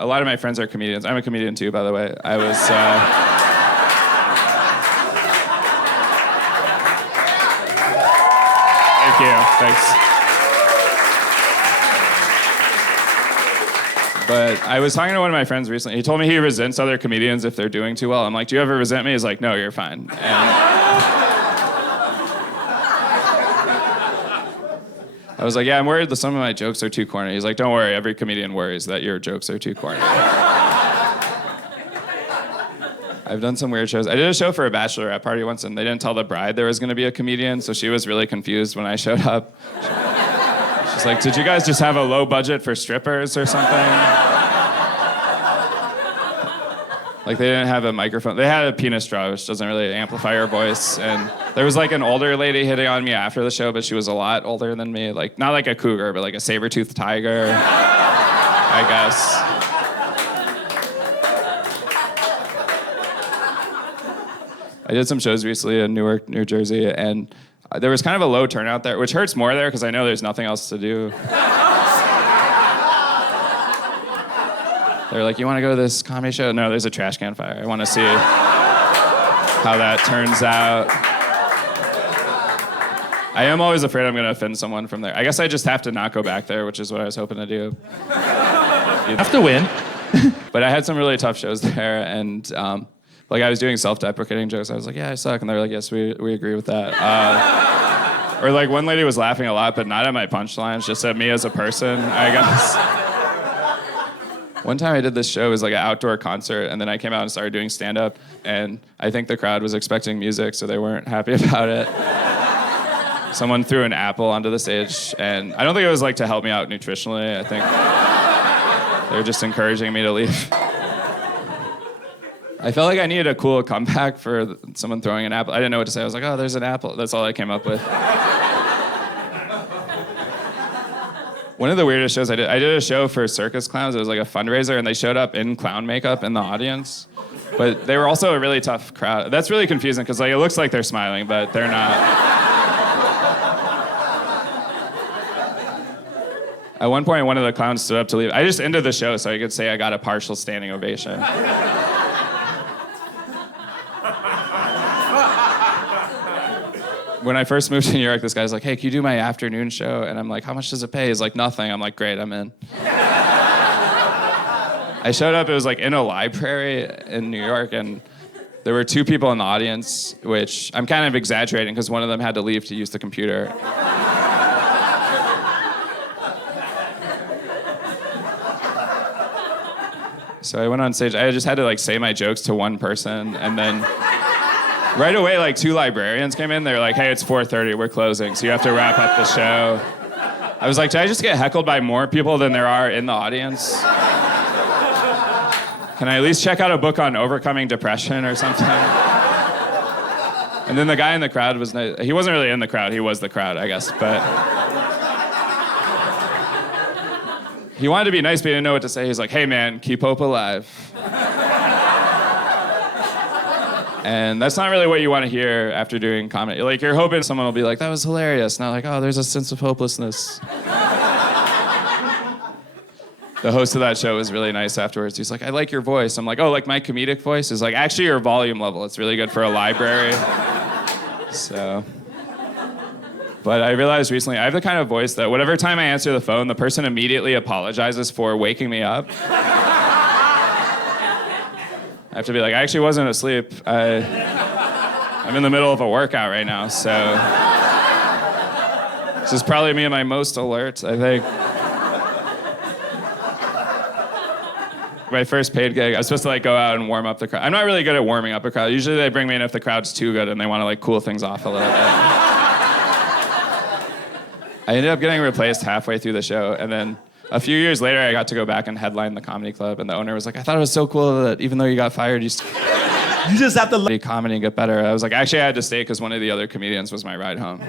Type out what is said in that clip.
a lot of my friends are comedians. I'm a comedian too, by the way. I was... Thank you. Thanks. But I was talking to one of my friends recently. He told me he resents other comedians if they're doing too well. I'm like, do you ever resent me? He's like, no, you're fine. And I was like, yeah, I'm worried that some of my jokes are too corny. He's like, don't worry, every comedian worries that your jokes are too corny. I've done some weird shows. I did a show for a bachelorette party once, and they didn't tell the bride there was going to be a comedian, so she was really confused when I showed up. She's like, did you guys just have a low budget for strippers or something? Like, they didn't have a microphone. They had a penis straw, which doesn't really amplify her voice. And there was, like, an older lady hitting on me after the show, but she was a lot older than me. Like, not like a cougar, but like a saber-toothed tiger, I guess. I did some shows recently in Newark, New Jersey, and there was kind of a low turnout there, which hurts more there because I know there's nothing else to do. They're like, you want to go to this comedy show? No, there's a trash can fire. I want to see how that turns out. I am always afraid I'm going to offend someone from there. I guess I just have to not go back there, which is what I was hoping to do. You have to win. But I had some really tough shows there, and like I was doing self-deprecating jokes. I was like, yeah, I suck. And they were like, yes, we agree with that. Or like one lady was laughing a lot, but not at my punchlines, just at me as a person, I guess. One time I did this show, it was like an outdoor concert, and then I came out and started doing stand-up, and I think the crowd was expecting music, so they weren't happy about it. Someone threw an apple onto the stage, and I don't think it was like to help me out nutritionally. I think they were just encouraging me to leave. I felt like I needed a cool comeback for someone throwing an apple. I didn't know what to say. I was like, oh, there's an apple. That's all I came up with. One of the weirdest shows I did a show for circus clowns. It was like a fundraiser, and they showed up in clown makeup in the audience. But they were also a really tough crowd. That's really confusing, because like, it looks like they're smiling, but they're not. At one point, one of the clowns stood up to leave. I just ended the show so I could say I got a partial standing ovation. When I first moved to New York, this guy's like, hey, can you do my afternoon show? And I'm like, how much does it pay? He's like, nothing. I'm like, great, I'm in. I showed up, it was like in a library in New York, and there were two people in the audience, which I'm kind of exaggerating because one of them had to leave to use the computer. So I went on stage. I just had to like say my jokes to one person, and then right away, like 2 librarians came in. They were like, hey, it's 4:30, we're closing, so you have to wrap up the show. I was like, did I just get heckled by more people than there are in the audience? Can I at least check out a book on overcoming depression or something? And then the guy in the crowd was nice. He wasn't really in the crowd, he was the crowd, I guess, but he wanted to be nice, but he didn't know what to say. He's like, hey man, keep hope alive. And that's not really what you want to hear after doing comedy. Like, you're hoping someone will be like, that was hilarious. Not like, oh, there's a sense of hopelessness. The host of that show was really nice afterwards. He's like, I like your voice. I'm like, oh, like my comedic voice? Is like, actually your volume level. It's really good for a library. So. But I realized recently, I have the kind of voice that whatever time I answer the phone, the person immediately apologizes for waking me up. I have to be like, I actually wasn't asleep. I'm in the middle of a workout right now, so this is probably me at my most alert, I think. My first paid gig, I was supposed to like go out and warm up the crowd. I'm not really good at warming up a crowd. Usually they bring me in if the crowd's too good and they want to like cool things off a little bit. I ended up getting replaced halfway through the show, and then a few years later, I got to go back and headline the comedy club, and the owner was like, I thought it was so cool that even though you got fired, you just have to comedy and get better. I was like, actually, I had to stay because one of the other comedians was my ride home.